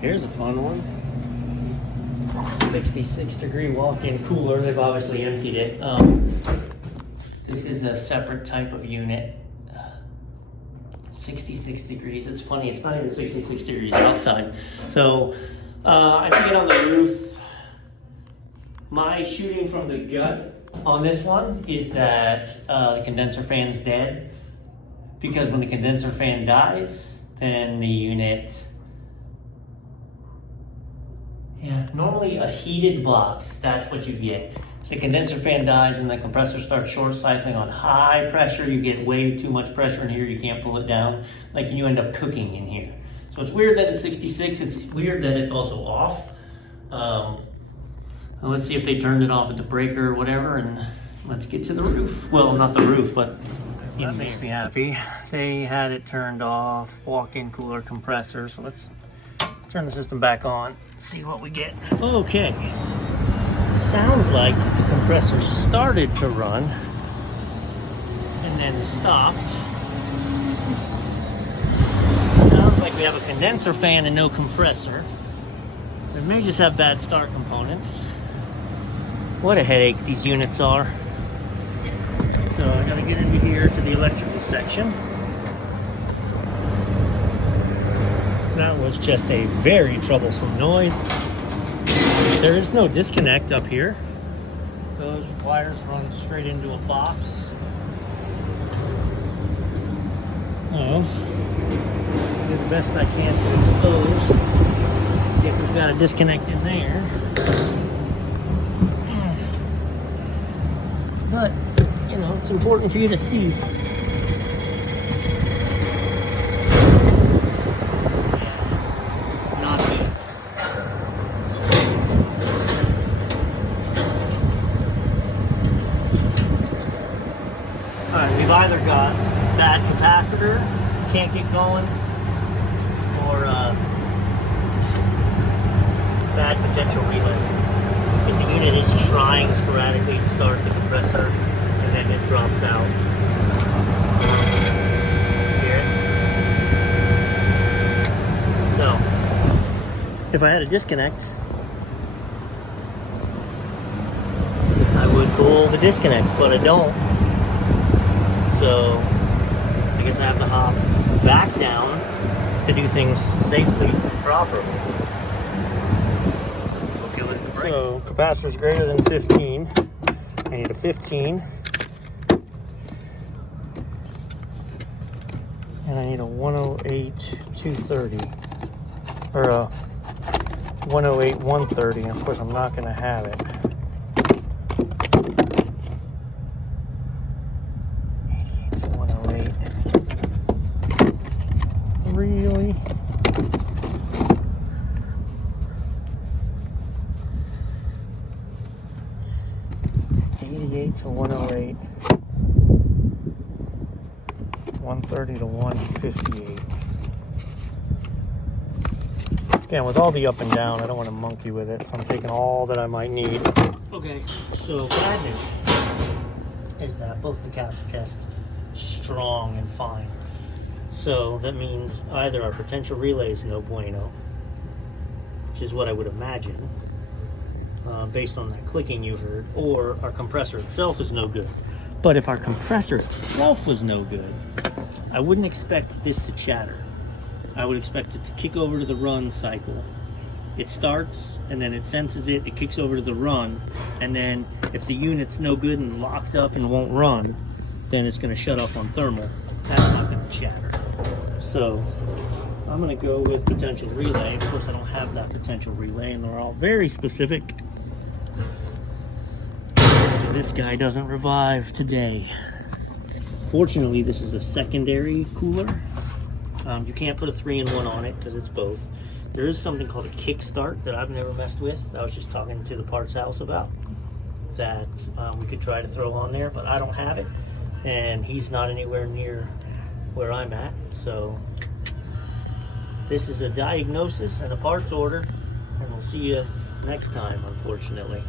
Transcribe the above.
Here's a fun one. 66-degree walk-in cooler. They've obviously emptied it. This is a separate type of unit. 66 degrees. It's funny, it's not even 66 degrees outside. So I can get on the roof. My shooting from the gut on this one is that the condenser fan's dead. Because when the condenser fan dies, then the unit... Yeah, normally a heated box, that's what you get. So the condenser fan dies and the compressor starts short cycling on high pressure. You get way too much pressure in here, you can't pull it down. Like you end up cooking in here. So it's weird that it's 66, it's weird that it's also off. Let's see if they turned it off at the breaker or whatever, and let's get to the roof. Well, not the roof, but that makes me happy. They had it turned off, walk-in cooler compressor, so let's turn the system back on, see what we get. Okay, sounds like the compressor started to run and then stopped. Sounds like we have a condenser fan and no compressor. We may just have bad start components. What a headache these units are. So I gotta get into here to the electrical section. That was just a very troublesome noise. There is no disconnect up here. Those wires run straight into a box. Oh, do the best I can to expose. See if we've got a disconnect in there. But, you know, it's important for you to see. Alright, we've either got bad capacitor, can't get going, or bad potential relay. Because the unit is trying sporadically to start the compressor, and then it drops out. Hear it? So, if I had a disconnect, I would pull the disconnect, but I don't. So I guess I have to hop back down to do things safely and properly. Okay, let it break. So capacitor is greater than 15. I need a 15. And I need a 108 230. Or a 108 130. Of course I'm not gonna have it. Really? $88 to $108, $130 to $158. Again, with all the up and down, I don't want to monkey with it, so I'm taking all that I might need. Okay, so bad news is that both the caps test strong and fine. So that means either our potential relay is no bueno, which is what I would imagine, based on that clicking you heard, or our compressor itself is no good. But if our compressor itself was no good, I wouldn't expect this to chatter. I would expect it to kick over to the run cycle. It starts, and then it senses it, it kicks over to the run, and then if the unit's no good and locked up and won't run, then it's going to shut off on thermal. That's not going to chatter. So I'm going to go with potential relay. Of course, I don't have that potential relay, and they're all very specific. So this guy doesn't revive today. Fortunately, this is a secondary cooler. You can't put a 3-in-1 on it because it's both. There is something called a kickstart that I've never messed with. I was just talking to the parts house about that. We could try to throw on there, but I don't have it, and he's not anywhere near where I'm at. So this is a diagnosis and a parts order, and we'll see you next time, unfortunately.